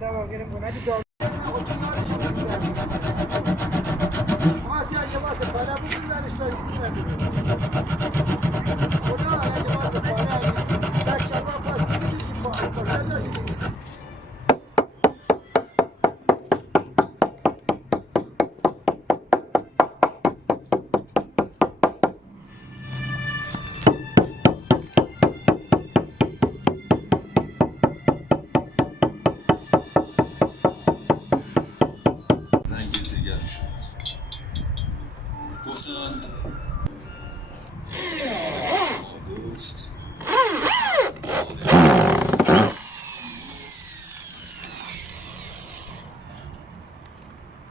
Tamam gene bu. Hadi doğru. Ama sen yapamazsın. Bana bu günler işte o da yapamazsın. Bana kaç şaba pas gidip paslar şimdi. گفتند دوست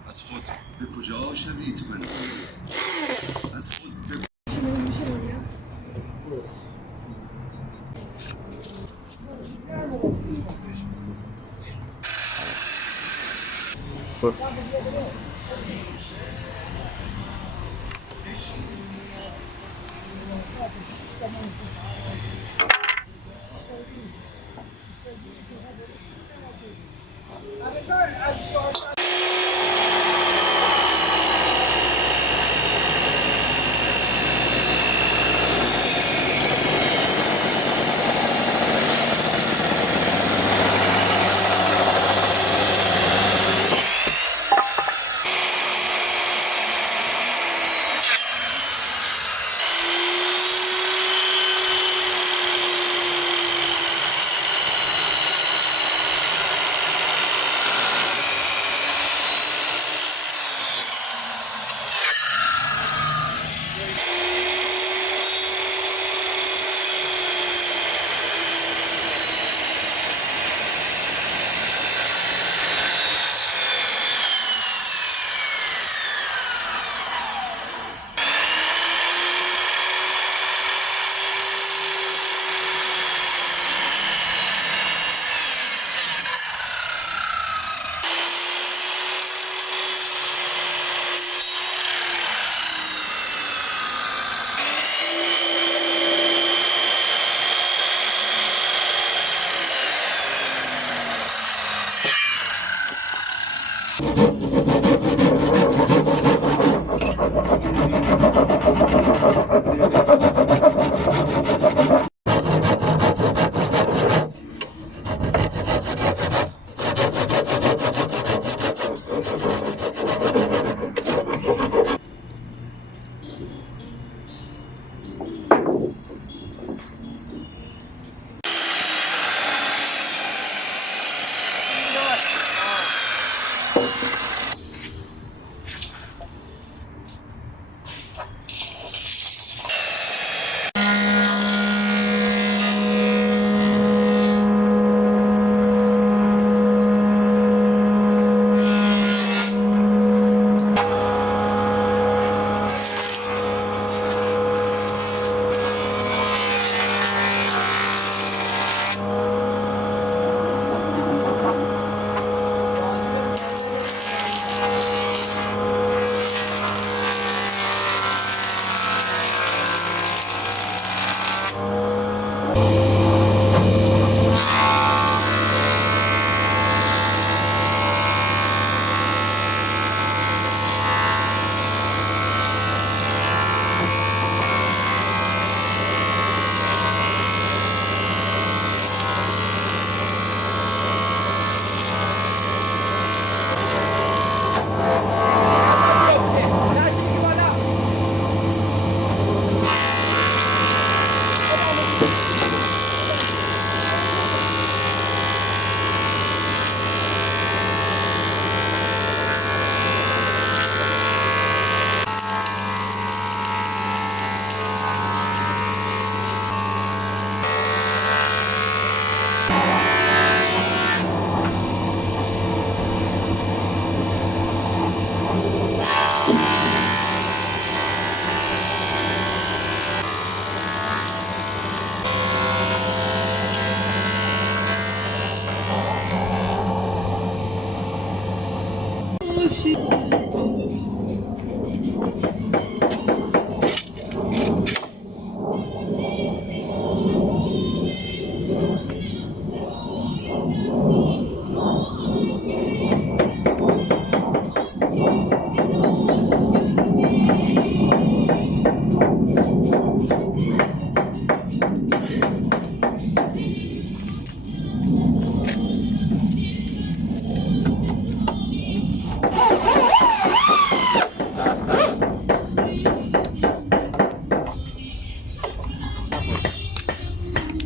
از خود به کجا شوید من از خود به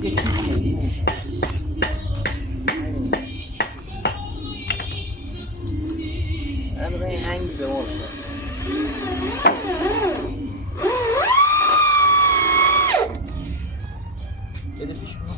همه هنگ به ما بده پیش ما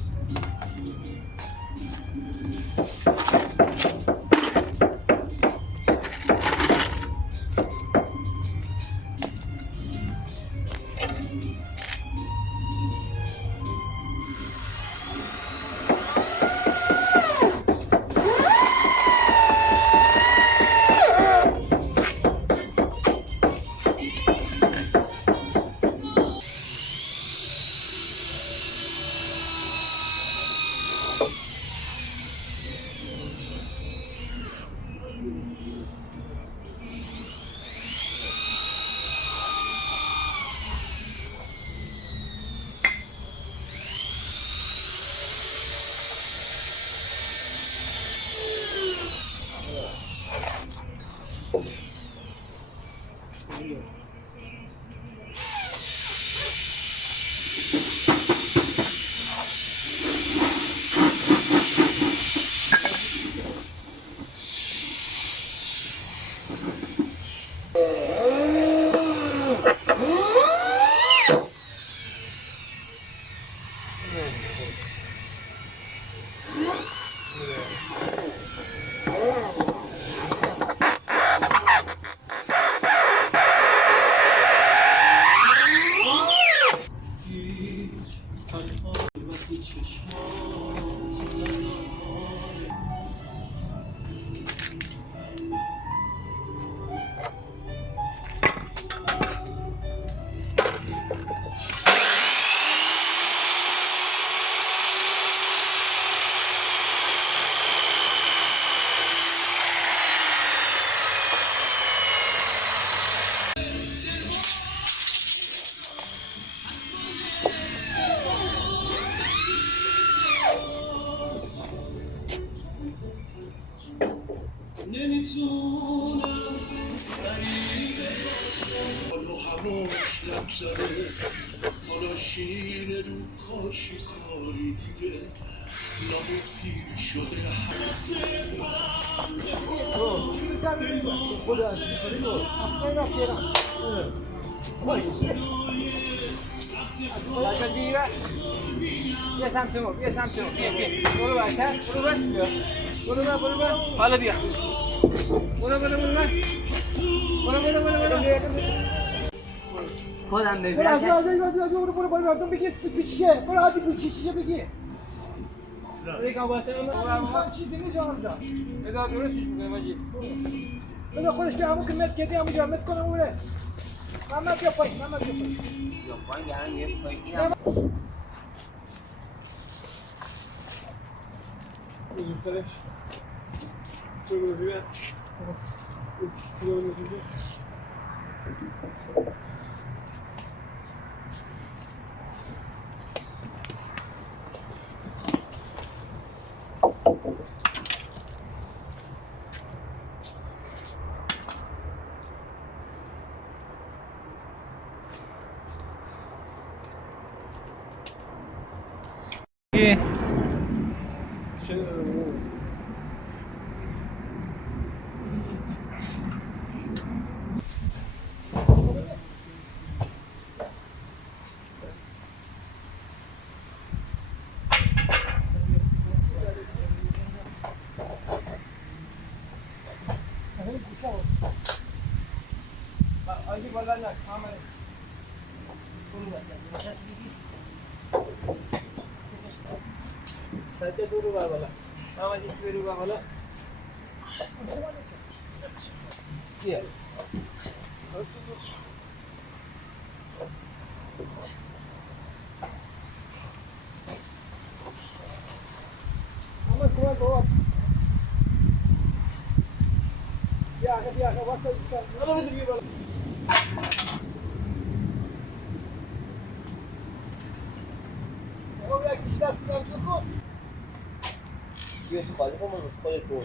حالا شیر رو کاشی کاری دیگه لامو پیر شده بیا سمت ما بیا سمت ما بیا برو برتر برو بر حالا بیا برو خودم ببینم برو مردم بگی پیچیشه برو عادی پیچیشه بگی انسان چیزی نیست آمده بذار درستش میکنم آجی بذار خودش به همون که مت کردی همون جا مت کنه اونه محمد بیا پایین یا پایین گرم یه پایین بزرگ سرش چه بزرگه چه بزرگه آجی بالا نه کامل سجاد برو بر بالا محمد یکی برو بر بالا بیا محمد کمک بابا بیا واسه برو بیا بالا بابا یک کشته است بزن کن بیا تو خالی کن من خودت برو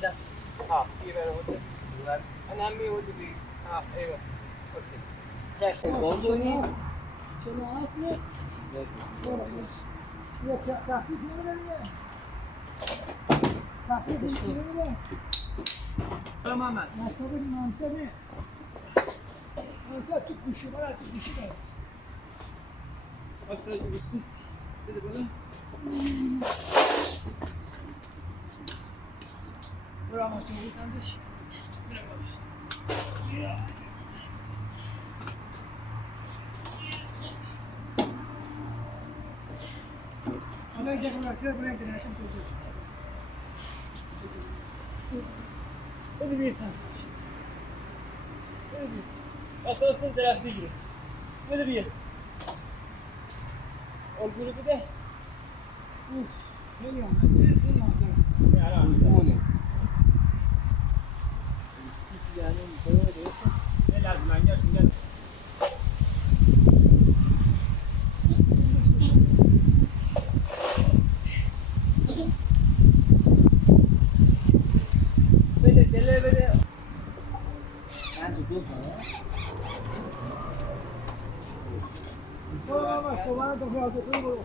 ده ها في بره هوده انا همي هوده بي ها ايوه اوكي دست بونبونی چلو آفله یه تخفیف نمیدن یه تخفیف چی نمیدن برو محمد مصابه مامسه نه مامسه تو گوشی برای تو گوشی برای اصلا جوستی بده بالا برو اما چون سندش برو بالا حالا یه دقیقه بکره برای که نشم تو بده بیرسن بده بیر اصلا درختی گیره بده بیر الگوری بده خیلی آمده خیلی آمده اونه یعنی میخواه درسته نه لازم انگار میگن بده دله بده من تو دو بابا صبحانه تو خیال تو برو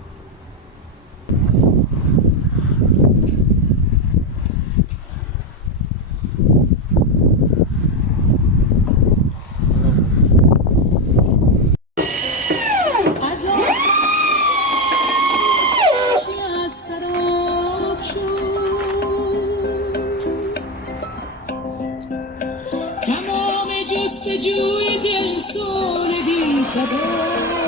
تمام جستجوی دل سوال بی خبر